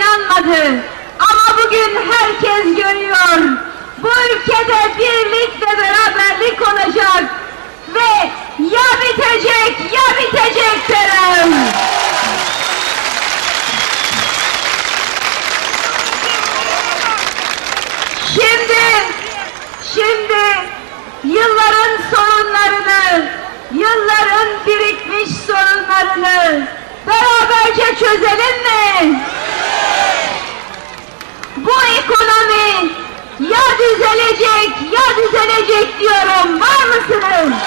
inanmadı. Ama bugün herkes görüyor. Bu ülkede birlik ve beraberlik olacak. Ve ya bitecek ya bitecek terör. Şimdi, şimdi yılların sorunlarını, yılların birikmiş sorunlarını beraberce çözelim mi? Bu ekonomi ya düzelecek ya düzelecek diyorum. Var mısınız?